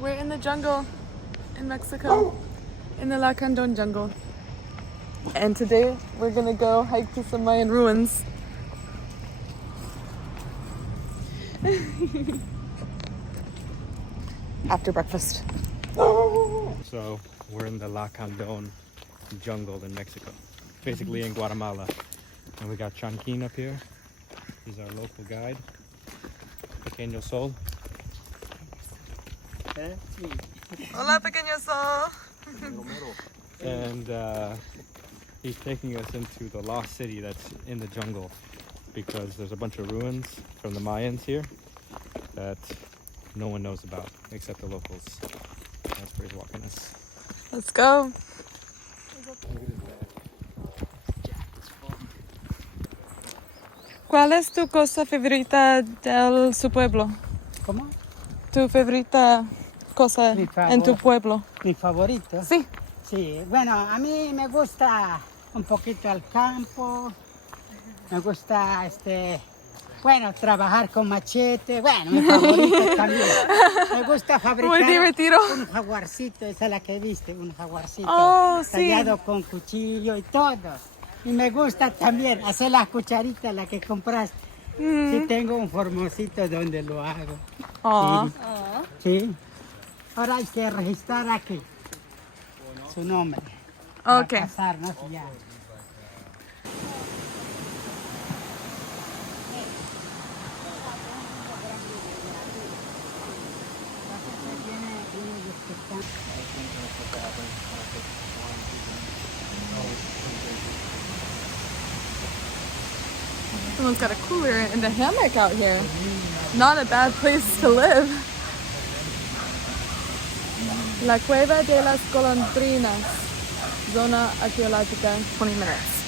We're in the jungle in Mexico, in the La Candon jungle. And today we're gonna go hike to some Mayan ruins. After breakfast. So we're in the La Candon jungle in Mexico, basically in Guatemala. And we got Chanquin up here. He's our local guide. Pequeño Sol. Hola, pequeño sol. And he's taking us into the lost city that's in the jungle because there's a bunch of ruins from the Mayans here that no one knows about except the locals. That's where he's walking us. Let's go. ¿Cuál es tu cosa favorita de su pueblo? ¿Cómo? ¿Tu favorita cosa en tu pueblo? Mi favorito. Sí. Sí, bueno, a mí me gusta un poquito el campo, me gusta bueno, trabajar con machete, bueno, mi favorito también. Me gusta fabricar Muy divertido. un jaguarcito, esa es la que viste, un jaguarcito Oh, sí. tallado con cuchillo y todo. Y me gusta también hacer las cucharitas, la que compraste. Sí, tengo un formosito donde lo hago. Aw. Sí. Ahora hay que registrar aquí su nombre. Okay. Para pasar, ¿no? Sí, ya. Someone's got a cooler and a hammock out here. Not a bad place to live. La Cueva de las Golondrinas. Zona archaeológica, 20 minutes.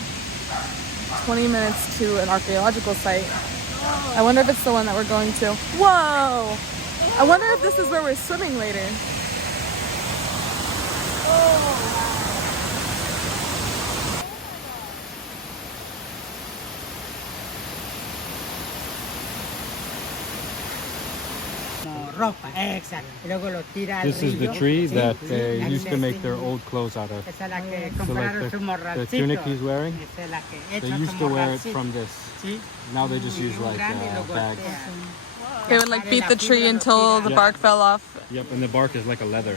20 minutes to an archaeological site. I wonder if it's the one that we're going to. Whoa! I wonder if this is where we're swimming later. Como ropa, exacto. Y luego lo tira al This is the río. tree Sí, that sí, they la used que to make sí. their old clothes out of. Esa es la que So compraron like su the morralcito. tunic he's wearing, Esa es la que they echa used su to wear it morralcito. from this. Sí. Now they just use Un like grande y lo bags. golpea. They would like beat the tree until the Yeah. bark fell off. Yep, and the bark is like a leather.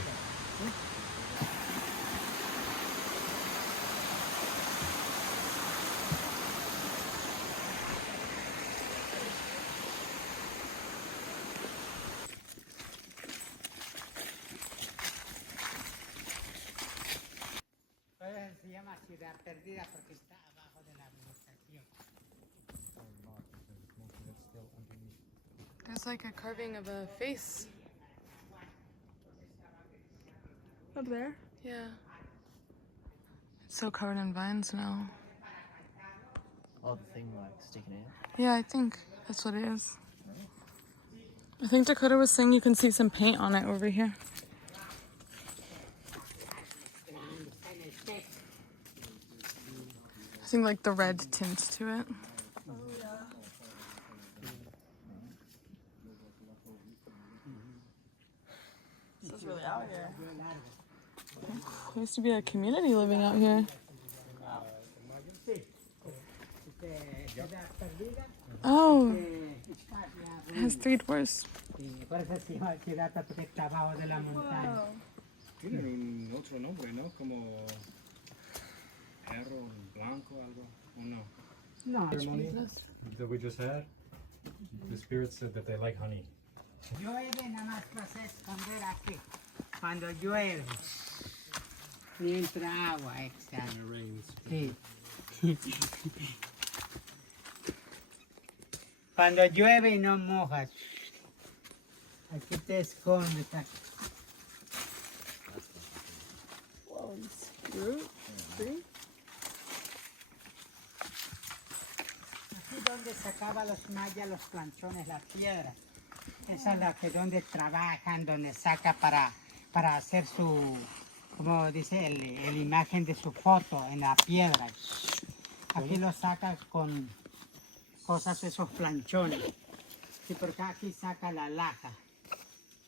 Se llama Ciudad Perdida porque está abajo de la vegetación. There's like a carving of a face. Up there? Yeah. It's so covered in vines now. Oh, the thing like sticking out. Yeah, I think that's what it is. I think Dakota was saying you can see some paint on it over here. I think like the red tint to it. This is really out here. There used to be a community living out here. Oh, it has 3 doors. Por eso se llama Ciudad porque está abajo de la montaña. Tienen un otro nombre, ¿no? Como perro blanco, algo, o no? No, Ceremony that we just had. The spirits said that they like honey. llueve nada más vas a esconder aquí. Cuando llueve, y entra agua, exacto. Sí. Cuando llueve y no mojas, aquí te escondes. Aquí donde sacaban los mayas los planchones, la piedra. Esa es la que donde trabajan, donde saca para hacer su, como dice, el imagen de su foto en la piedra. Aquí lo saca con cosas, esos planchones. Sí, porque aquí saca la laja.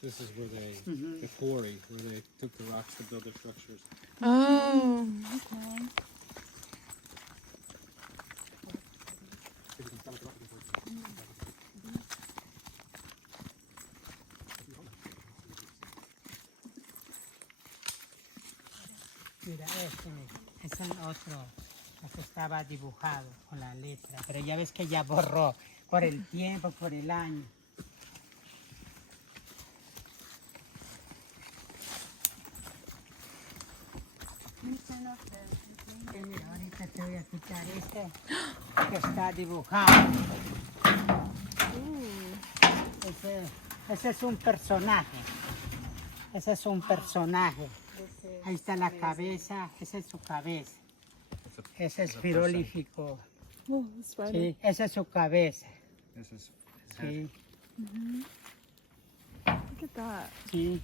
This is where the quarry, where they took the rocks to build their structures. Oh, okay. Mira, es el otro, que estaba dibujado con la letra, pero ya ves que ya borró por el tiempo, por el año. Mira, ahorita te voy a quitar este que está dibujado. Ese es un personaje. Ese es un personaje. Ahí está la cabeza, esa es su cabeza. Ese es pirolífico. Oh, that's right. Sí, esa es su cabeza. This is his Sí, head. Look at that. sí.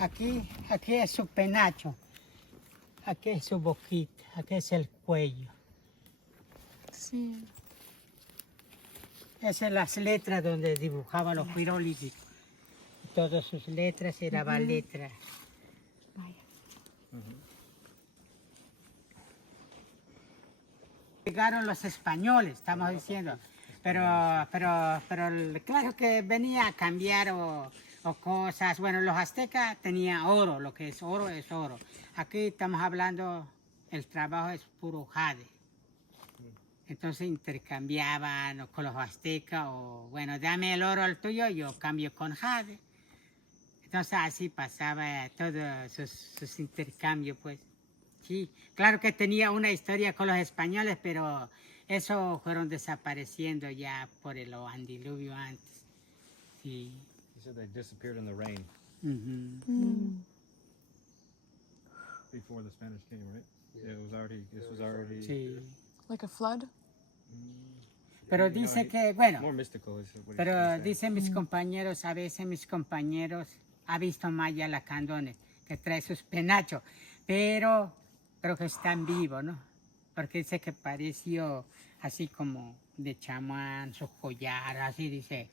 Aquí es su penacho. Aquí es su boquita. Aquí es el cuello. Sí. Esas son las letras donde dibujaba los pirolíficos. Todas sus letras eran letras. Llegaron los españoles, estamos diciendo, pero claro que venía a cambiar o cosas. Bueno, los aztecas tenían oro, lo que es oro es oro. Aquí estamos hablando, el trabajo es puro jade. Entonces intercambiaban con los aztecas o, bueno, dame el oro al tuyo, yo cambio con jade. Entonces así pasaba todos sus intercambios, pues. Sí, claro que tenía una historia con los españoles, pero eso fueron desapareciendo ya por el antidiluvio antes. Sí. He said they disappeared in the rain before the Spanish came, right? Yeah, this was already. Sí. Like a flood? Pero dice que, bueno, More mystical is what he's pero saying. dicen mis compañeros, a veces mis compañeros, ha visto Maya la Candone, que trae sus penachos, pero creo que están vivos, ¿no? Porque dice que pareció así como de chamán, su collar, así dice.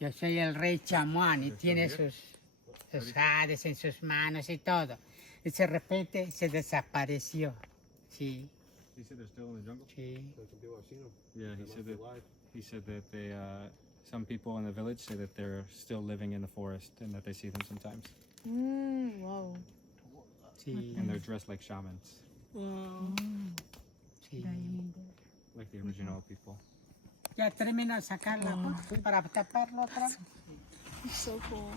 Yo soy el rey chamán y tiene sus jades en sus manos y todo. Y de repente se desapareció. Sí, He said they're still in the jungle. sí. Yeah, he said that they some people in the village say that they're still living in the forest and that they see them sometimes. Wow. Sí, And they're dressed like shamans, sí. like the original people. Ya termino de sacarla para taparlo otra vez. So cool.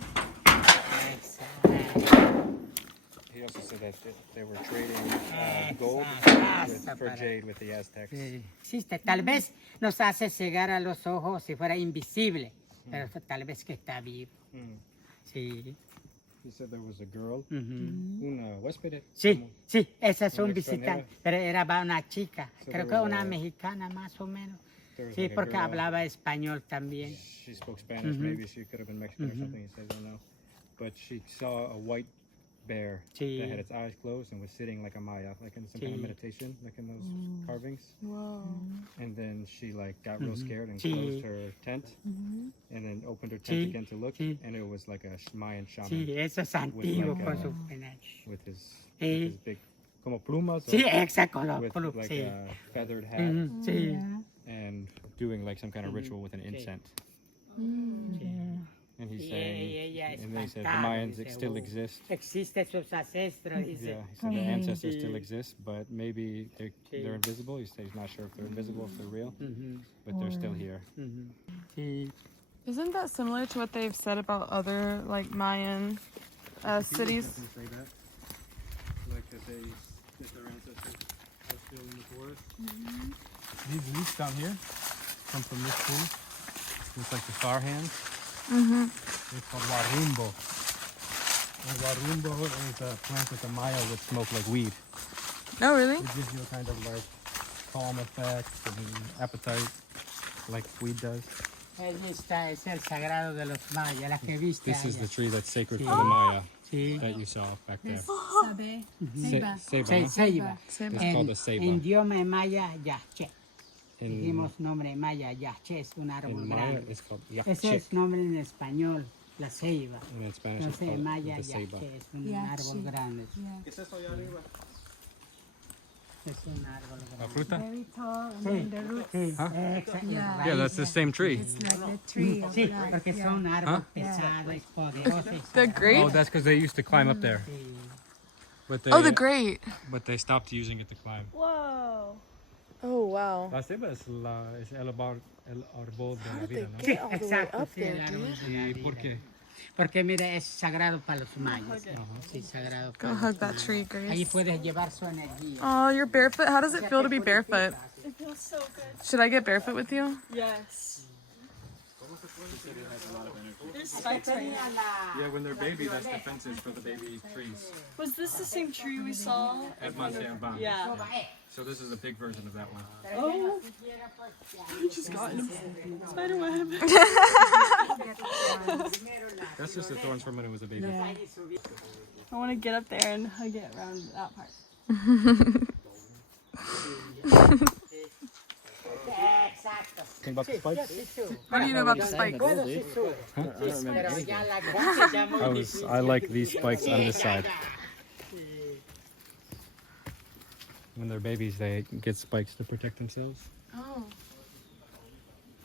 He also said that they were trading gold for jade with the Aztecs. Sí. Existe, tal vez nos hace cegar a los ojos si fuera invisible, pero tal vez que está vivo. Sí. He said there was a girl, una huésped. Sí, sí, esa es Una un visitante, pero era una chica, So creo there que was una a- mexicana más o menos. There was Sí, like a porque girl. hablaba español también. She spoke Spanish. Maybe she could have been Mexican or something. He said, I don't know. But she saw a white bear Sí. that had its eyes closed and was sitting like a Maya, like in some kind of Sí. meditation, like in those carvings. Wow. And then she like got real scared and Sí. closed her tent, and then opened her tent Sí. again to look, Sí. and it was like a Mayan shaman Sí, eso es antiguo like con a- su penacho. with his Sí. big, como plumas, Sí, or exacto, con los with clubs, like sí. a feathered hat, Sí. and doing like some kind of ritual with an incense. And he's Y saying, ella and they said the espantada, Mayans dice, still "Oh, exist. Existen sus ancestros, dice. Yeah, he said the ancestors still Sí. exist, but maybe they're invisible. He said he's not sure if they're invisible, if they're real, but they're still here. Sí. Isn't that similar to what they've said about other like Mayan cities? Say that, like that their ancestors are still in the forest. These leaves down here come from this tree. It's like the star hands. It's called warumbo. And warumbo is a plant that the Maya would smoke like weed. Oh, really? It gives you a kind of like calm effect and appetite, like weed does. Ahí está, es el sagrado de los mayas, la que viste This is allá. the tree that's sacred for the Maya Sí. that you saw back there. Sabe. Ceiba. Ceiba, Ceiba. It's En, called a ceiba. en idioma maya, yache. In, Dijimos nombre maya, yache, es un árbol in Maya, grande. it's called Ese yakche. es nombre en español, la ceiba. And in Spanish it's Entonces en called maya the ya ceiba. que es un Yeah, árbol sí. grande. Yeah. Es un árbol La grande. fruta? Very tall and Sí, then the roots. sí, Huh? exacto. Yeah. Yeah, that's the same tree. It's like the tree of Sí, life. porque Yeah. son árbol Huh? pesado, es poderoso. y The sagrado. grape? Oh, that's because they used to climb up there. Sí. But they, Oh, the grate. But they stopped using it to climb. Whoa. Oh, wow. La ceiba es el árbol de How la did vida, they ¿no? get all the way Exacto, up sí, el there, árbol dude? de la ¿Y vida. por qué? Porque mira, es sagrado para los mayas. Sí, sagrado Go para hug los that mayas. tree, Ahí Grace. puedes llevar su energía. Oh, you're barefoot? How does it feel to be barefoot? It feels so good. Should I get barefoot with you? Yes. There's spikes right here. Yeah, when they're baby, that's the fences for the baby trees Was this the same tree we saw? at Montana. Yeah. So this is a big version of that one. Oh. I just got in a spider web. That's just the thorns from when it was a baby. I want to get up there and hug it around that part. Exacto. Think about the spikes? What do you know about the spikes? Pero ya la grande ya muy I like these spikes on this side. When they're babies, they get spikes to protect themselves. Oh.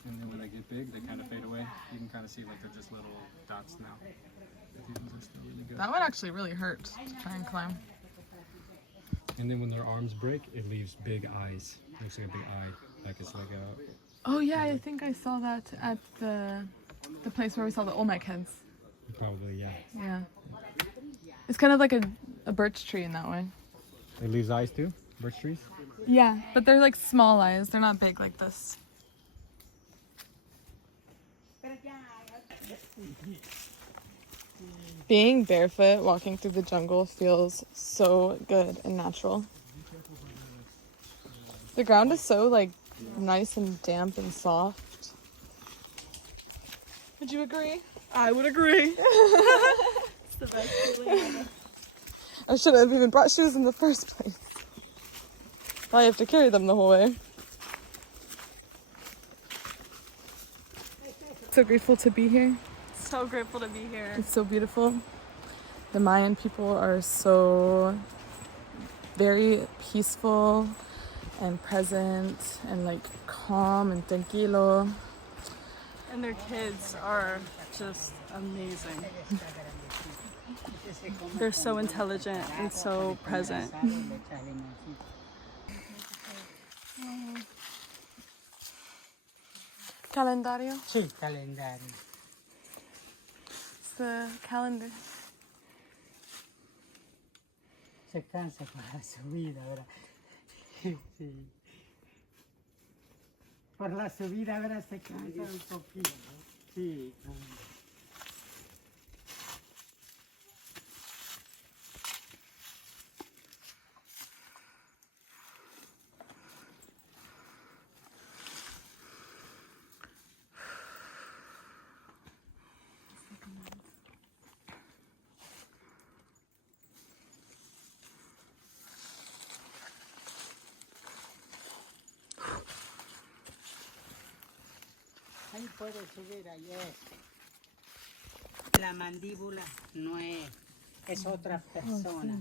And then when they get big, they kind of fade away. You can kind of see like they're just little dots now. But these ones are still really good. That would actually really hurt to try and climb. And then when their arms break, it leaves big eyes. It looks like a big eye. Like it's like a... Oh, yeah, I think I saw that at the place where we saw the Olmec heads. Probably, yeah. Yeah. It's kind of like a birch tree in that way. It leaves eyes too? Birch trees? Yeah, but they're like small eyes. They're not big like this. Being barefoot, walking through the jungle feels so good and natural. The ground is so like nice and damp and soft. Would you agree? I would agree. It's the best feeling ever. I shouldn't have even brought shoes in the first place. I have to carry them the whole way. So grateful to be here. So grateful to be here. It's so beautiful. The Mayan people are so very peaceful and present and like calm and tranquilo. And their kids are just amazing. They're so intelligent and so present. Calendario. Sí, calendario. It's the calendar. Se cansa con la subida, ¿verdad? Sí. Por la subida, ¿verdad? Se cansa un poquito. Sí. Ahí puede subir, ahí es. La mandíbula no es otra persona.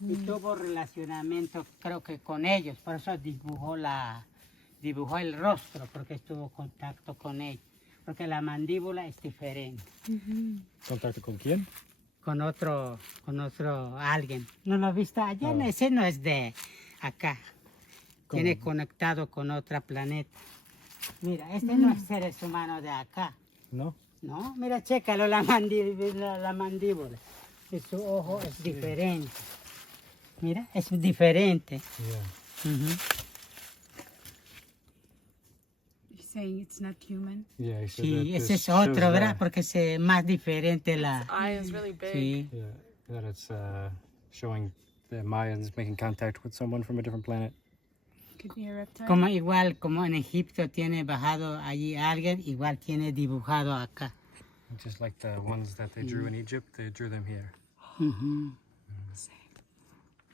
Y tuvo relacionamiento, creo que con ellos. Por eso dibujó el rostro, porque estuvo en contacto con ellos. Porque la mandíbula es diferente. ¿Contacto con quién? Con otro alguien. ¿No lo viste allá? No, ese no es de acá. ¿Cómo? Tiene conectado con otro planeta. Mira, este no es seres humanos de acá. No. No, mira, chécalo, la mandíbula. Y su ojo es diferente. Mira, es diferente. Yeah. Ujú. You're saying it's not human? Yeah, he said Sí, that ese this es otro, shows ¿verdad? that- Porque es más diferente la... Eye is really big. Sí. Yeah, that it's showing the Mayans making contact with someone from a different planet. Could be a reptile. Como igual, como en Egipto tiene bajado allí alguien, igual tiene dibujado acá. Just like the ones that they drew in Egypt, they drew them here. Ujú.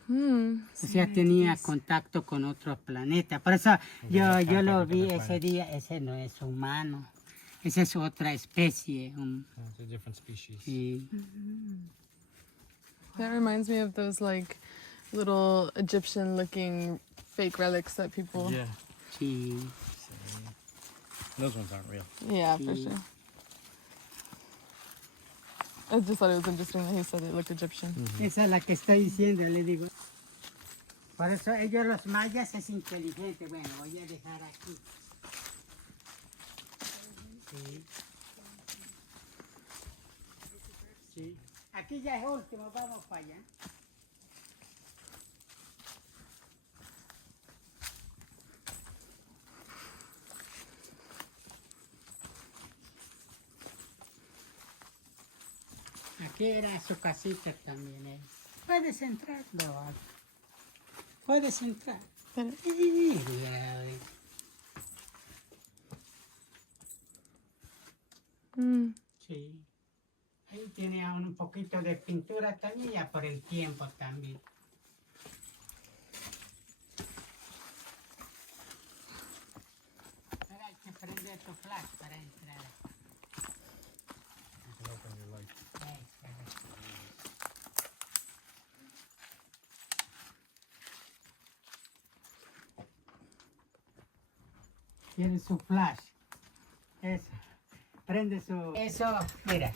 Hmm. O sea, tenía contacto con otro planeta. Por eso yo lo vi ese día, ese no es humano. Esa es otra especie. It's a different species. Sí. That reminds me of those like little Egyptian-looking fake relics that people. Yeah. Sí. Those ones aren't real. Yeah, for sure. I just thought it was interesting that he said it looked Egyptian. Esa es la que estoy diciendo, le digo. Por eso ellos los mayas es inteligente. Bueno, voy a dejar aquí. Sí. Sí. Aquí ya es último, vamos para allá. Aquí era su casita también. Puedes entrar, no. Puedes entrar. Sí. Ahí tiene aún un poquito de pintura también, ya por el tiempo también. Ahora hay que prender tu flash para entrar. Tiene su flash. Eso. Prende su... Eso, mira.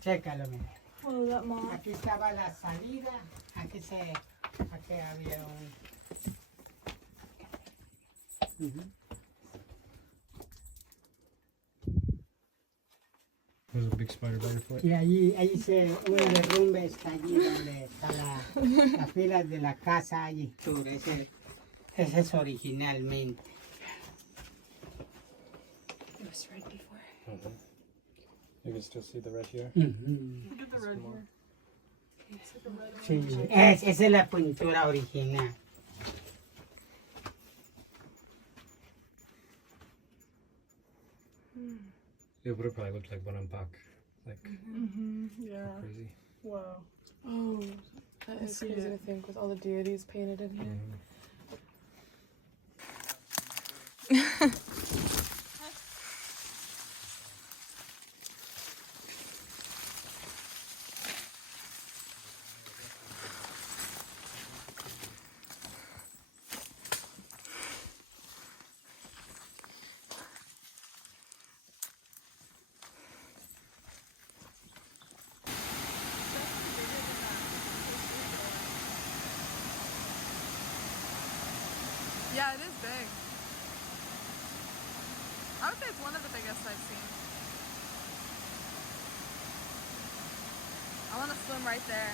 Chécalo, mira. Aquí estaba la salida. Aquí había un... There's a big spider by your foot. Y ahí un derrumbe está allí donde está la fila de la casa allí. Ese es originalmente. It was red before. You can still see the red here. Look at the red here. Sí, esa es la pintura original. It would have probably looked like Bonampak. Like Yeah. crazy. Wow. Oh, that is crazy to think with all the deities painted in here. Yeah, it is big. I would say it's one of the biggest I've seen. I want to swim right there.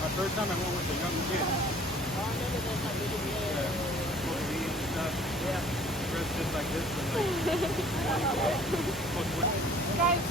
My third time I went with a young kid. Yeah. Dressed just like this. Guys,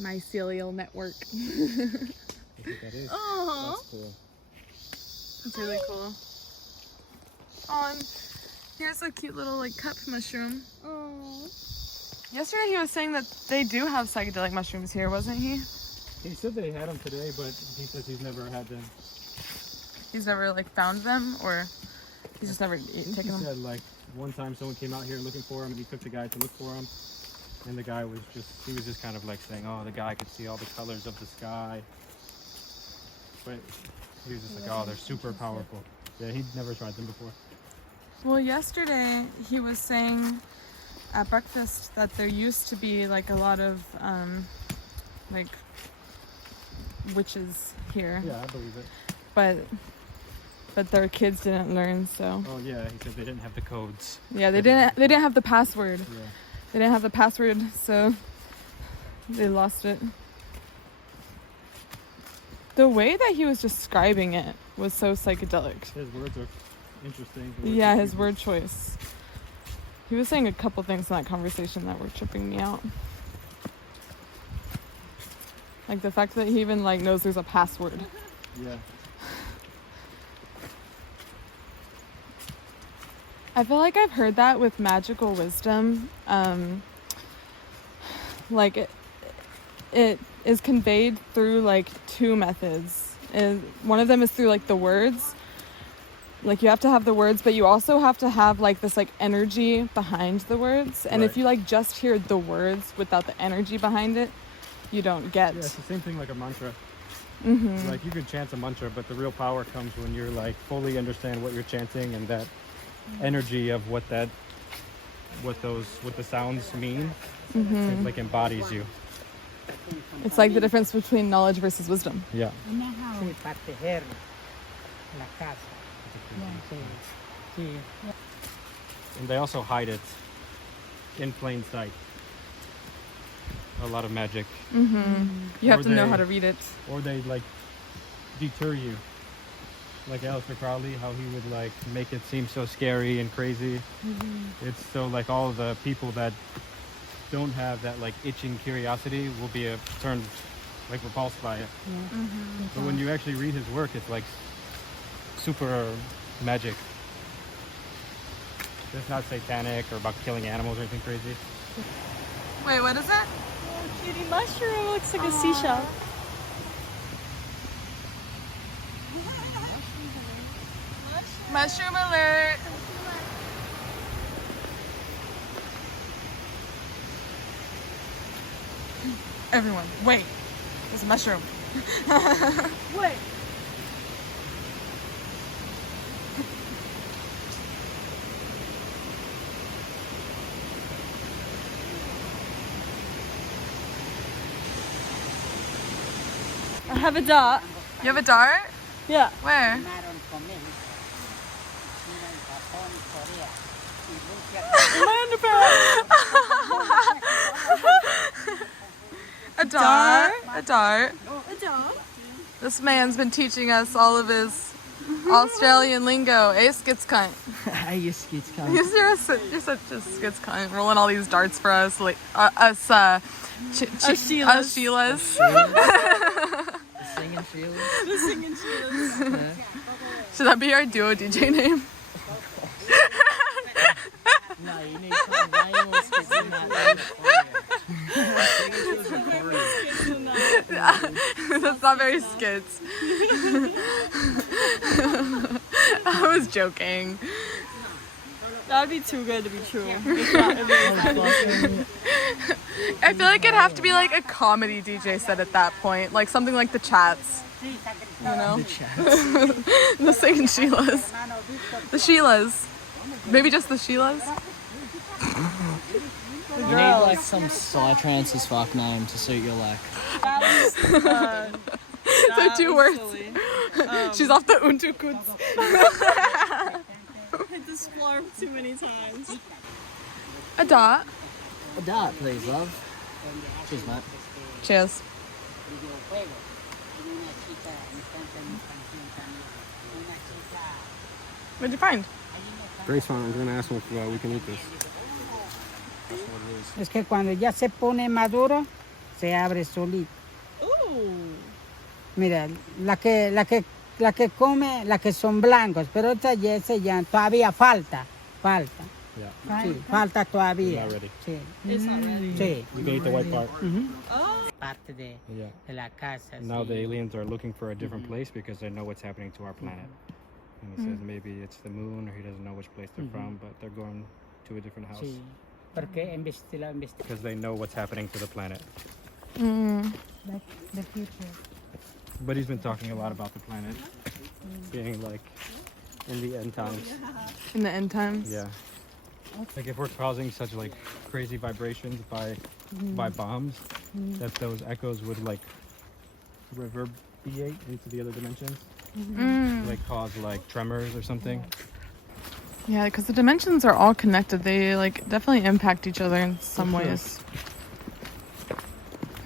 mycelial network. I think that is. Aww. That's cool. That's really cool. Oh, and here's a cute little like cup mushroom. Oh. Yesterday he was saying that they do have psychedelic mushrooms here, wasn't he? He said they had them today, but he says he's never had them. He's never like found them, or he's just never taken He them. said like one time someone came out here looking for him, and he took the guy to look for him, and the guy was just kind of like saying, oh, the guy could see all the colors of the sky, but he was just like, oh, they're super powerful. Yeah, he'd never tried them before. Well, yesterday he was saying at breakfast that there used to be like a lot of like witches here, Yeah, I believe it. but their kids didn't learn, so Oh yeah, he said they didn't have the codes. yeah, they didn't have the password. Yeah. They didn't have the password, so they lost it. The way that he was describing it was so psychedelic. His words are interesting. Yeah, his word choice. He was saying a couple things in that conversation that were tripping me out. Like the fact that he even like knows there's a password. Yeah. I feel like I've heard that with magical wisdom. Like it is conveyed through like two methods. One of them is through like the words. Like you have to have the words, but you also have to have like this like energy behind the words. And if you like just hear the words without the energy behind it, you don't get. Yeah, it's the same thing like a mantra. Mm-hmm. Like you can chant a mantra, but the real power comes when you're like fully understand what you're chanting and that energy of what the sounds mean. It like embodies you. It's like the difference between knowledge versus wisdom. Yeah. Sí, para tejer la casa. Sí, sí. And they also hide it in plain sight. A lot of magic. You have Or to know they- how to read it. Or they like deter you. Like Aleister Crowley, how he would like make it seem so scary and crazy. It's so like all the people that don't have that like itching curiosity will be turned like repulsed by it. But when you actually read his work, it's like super magic. It's not satanic or about killing animals or anything crazy. Wait, what is it? Cutie mushroom looks like a seashell. Mushroom alert! Everyone, wait. There's a mushroom. Wait. I have a dot. You have a dart? Yeah. Where? Ganaron con él. China, Japón, Corea y Rusia. My underpants. A dart? A dart. A dot. This man's been teaching us all of his Australian lingo. Eh, skits cunt. You skits cunt. You're such a skits cunt. Rolling all these darts for us, like us Sheilas. Singing Sheila. The singing Sheilas. Should that be our duo DJ name? No, you need some Mayan skits in that. That's not very skits. I was joking. That would be too good to be true. If not, it'd be I feel like it'd have to be like a comedy DJ set at that point, like something like the Chats. You know, the singing Sheilas, the Sheilas, maybe just the Sheilas. You need like some psytrance as fuck name to suit your like. So 2 words. She's off the Untukuts. hit the splarf too many times. A dot. A dart, please, love. Cheers, mate. Cheers. Videojuegos. Hay una chica, me encanta mi canción también. Una chica. What'd you find? Grace, I'm gonna ask him if we can eat this. Es que cuando ya se pone maduro, se abre solito. Ooh. Mira, la que come, la que son blancos, pero esta ya todavía falta. Yeah. Sí, falta todavía. It's not ready. Sí. It's not ready. Sí. You can eat the white part. Oh. Parte de Yeah. la casa. Now sí. the aliens are looking for a different place because they know what's happening to our planet. And he says maybe it's the moon or he doesn't know which place they're from, but they're going to a different house Sí, porque investigar. because they know what's happening to the planet. The future. But he's been talking a lot about the planet being like in the end times. In the end times. Yeah. Like if we're causing such like crazy vibrations by bombs, that those echoes would like reverberate into the other dimensions, like cause like tremors or something. Yeah, because the dimensions are all connected. They like definitely impact each other in some For sure. ways.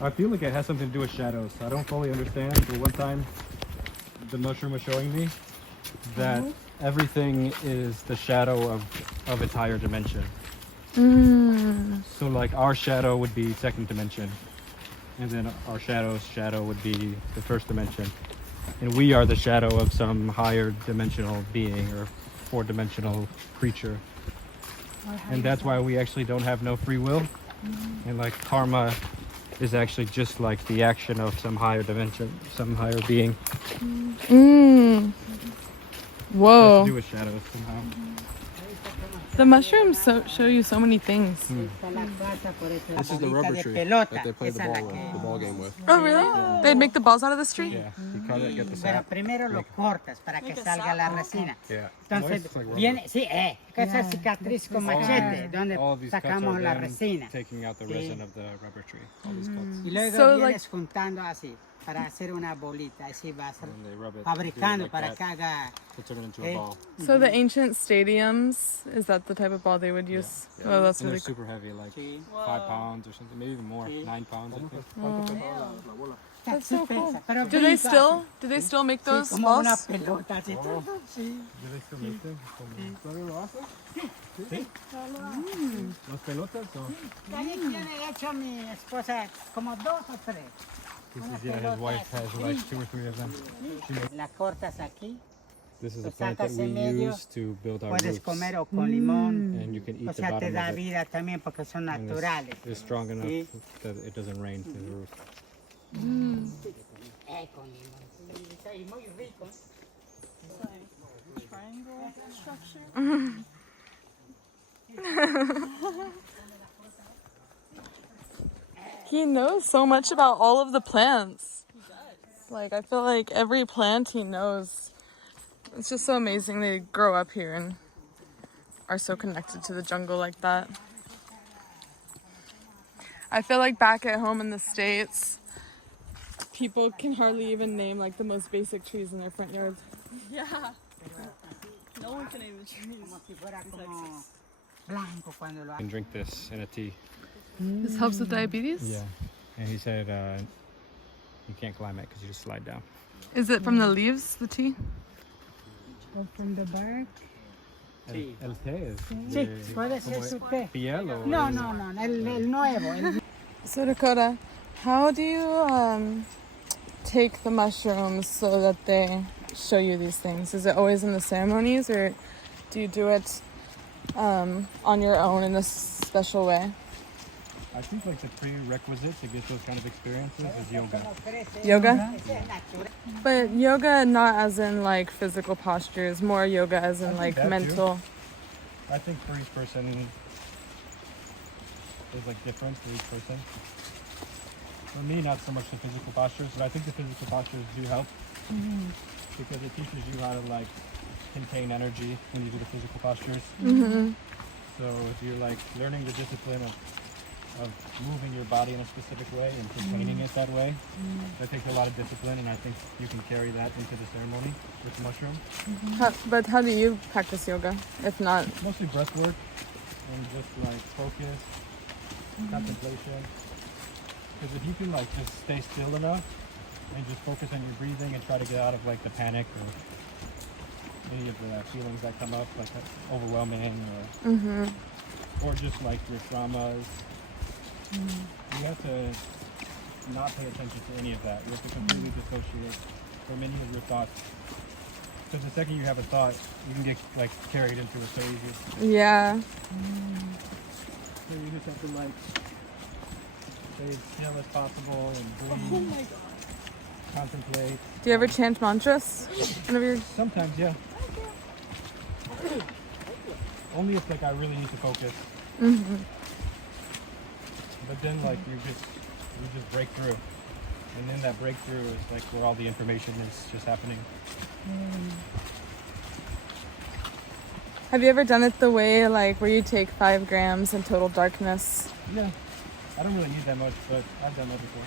I feel like it has something to do with shadows. I don't fully understand, but one time the mushroom was showing me that everything is the shadow of its higher dimension. So like our shadow would be second dimension, and then our shadow's shadow would be the first dimension, and we are the shadow of some higher dimensional being or four-dimensional creature. And that's why we actually don't have no free will, and like karma is actually just like the action of some higher dimension, some higher being. Mm. Has to Whoa. do with shadows somehow. The mushrooms show you so many things. This is the rubber tree that they play the ball game with. Oh, really? They make the balls out of this tree? Yeah, you cut it, get the Pero sap. primero lo cortas para que salga la resina. Yeah. Entonces It's like rubber. viene, sí, que esa cicatriz con machete, donde All of these cuts sacamos are la then resina. taking out the resin of the rubber tree. All these cuts. Y luego So, vienes juntando así para hacer una bolita. Así vas And they rub it, fabricando like para that, que haga. to turn it into a ball. So the ancient stadiums, is that the type of ball they would use? Yeah. Oh, that's And really they're cool. super heavy, like Sí. 5 pounds or something, maybe even more, 9 pounds. I think. That's so cool. Pesa, pero Do they brinca still make así, those como una balls? pelota así. Sí. Do they still make them? ¿Todavía lo hacen? Sí. ¿Los pelotas o? Ahí tiene hecho mi esposa como 2 o 3. This is, yeah, his wife has like 2 or 3 of them. La cortas aquí, This is a Lo plant that sacas we en medio, use to build our puedes roots. comer o con limón. And you can eat O the sea, te bottom da of it. vida también porque son And naturales. it's strong enough Sí. that it doesn't rain in the roof. Con limón. Sí, y muy rico. Triangle structure. He knows so much about all of the plants. Like, I feel like every plant he knows. It's just so amazing they grow up here and are so connected to the jungle like that. I feel like back at home in the States, people can hardly even name like the most basic trees in their front yards. Yeah. No one can name the trees. Como si fuera como blanco cuando lo You can drink this in a tea. This helps with diabetes? Yeah. And he said you can't climb it because you just slide down. Is it from the leaves, the tea? from the bark. Sí. El té es Sí, puede ser su té. piel o No, no, no, el nuevo. So Dakota, how do you take the mushrooms so that they show you these things? Is it always in the ceremonies, or do you do it on your own in a special way? I think like the prerequisite to get those kind of experiences is yoga. Yoga? But yoga not as in like physical postures, more yoga as in I think like that too. mental. I think for each person is like different for each person. For me, not so much the physical postures, but I think the physical postures do help because it teaches you how to like contain energy when you do the physical postures. So if you're like learning the discipline of moving your body in a specific way and containing it that way, that takes a lot of discipline, and I think you can carry that into the ceremony with the mushroom. But how do you practice yoga? If not, Mostly breath work and just like focus, contemplation. Because if you can like just stay still enough and just focus on your breathing and try to get out of like the panic or any of the feelings that come up, like overwhelming or just like your traumas, you have to not pay attention to any of that. You have to completely dissociate from any of your thoughts. Because the second you have a thought, you can get like carried into it so easy. yeah. So you just have to like stay as still as possible and breathe, contemplate. Do you ever chant mantras? Whenever you're... Sometimes, yeah. Only if like I really need to focus. But then like you just break through, and then that breakthrough is like where all the information is just happening. Have you ever done it the way like where you take 5 grams in total darkness? Yeah. I don't really need that much, but I've done that before.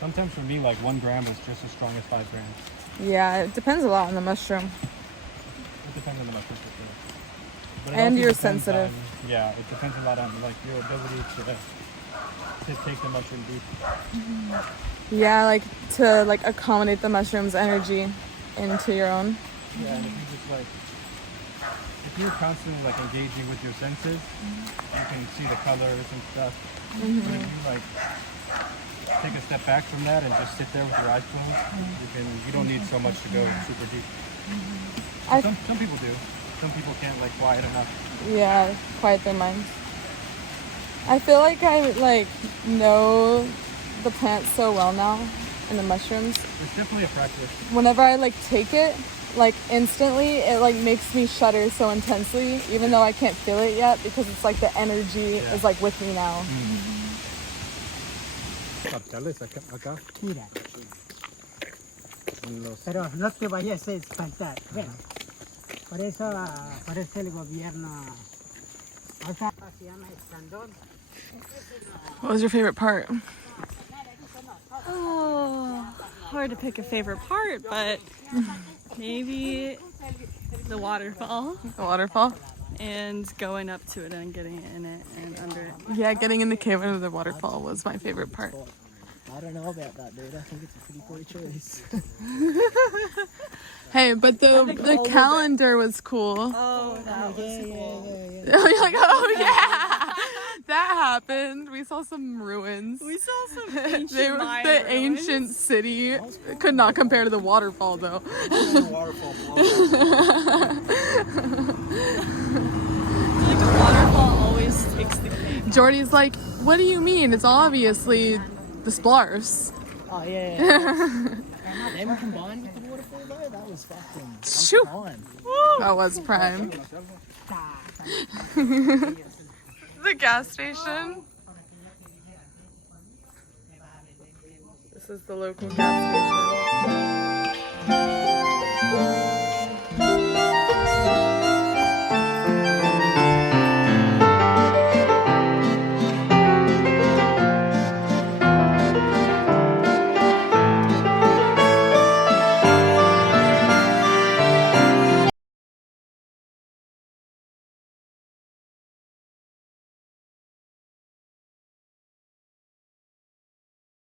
Sometimes for me, like 1 gram is just as strong as 5 grams. Yeah, it depends a lot on the mushroom. It depends on the mushroom for sure. But it And also you're depends sensitive. Yeah, it depends a lot on like your ability to take the mushroom deep. Yeah, like to like accommodate the mushroom's energy into your own. Yeah, and if you just like, if you're constantly like engaging with your senses, you can see the colors and stuff. But if you like take a step back from that and just sit there with your eyes closed, you don't need so much to go super deep. Some people do. Some people can't like quiet enough. Yeah, quiet their minds. I feel like I like know the plants so well now, and the mushrooms. It's definitely a practice. Whenever I like take it, like instantly, it like makes me shudder so intensely, even though I can't feel it yet, because it's like the energy is like with me now. Mira. Pero no te vayas a espantar. Ven. Por eso el gobierno. Acá se llama escandón. What was your favorite part? Oh, hard to pick a favorite part, but maybe the waterfall The waterfall? and going up to it and getting in it and under it. Yeah, getting in the cave under the waterfall was my favorite part. I don't know about that, dude. I think it's a pretty poor choice. Hey, but the calendar was cool. Oh, that was cool. You're like, oh yeah, that happened. We saw some ruins. We saw some ancient They were Mayan the ruins. ancient city. Could not compare to the waterfall though. Waterfall I feel like the waterfall always takes the cake. Jordy's like, what do you mean? It's obviously the splarfs. Oh, yeah. Them combined with the waterfall, though, that was fucking... Shoo. prime. That was prime. The gas station. This is the local gas station.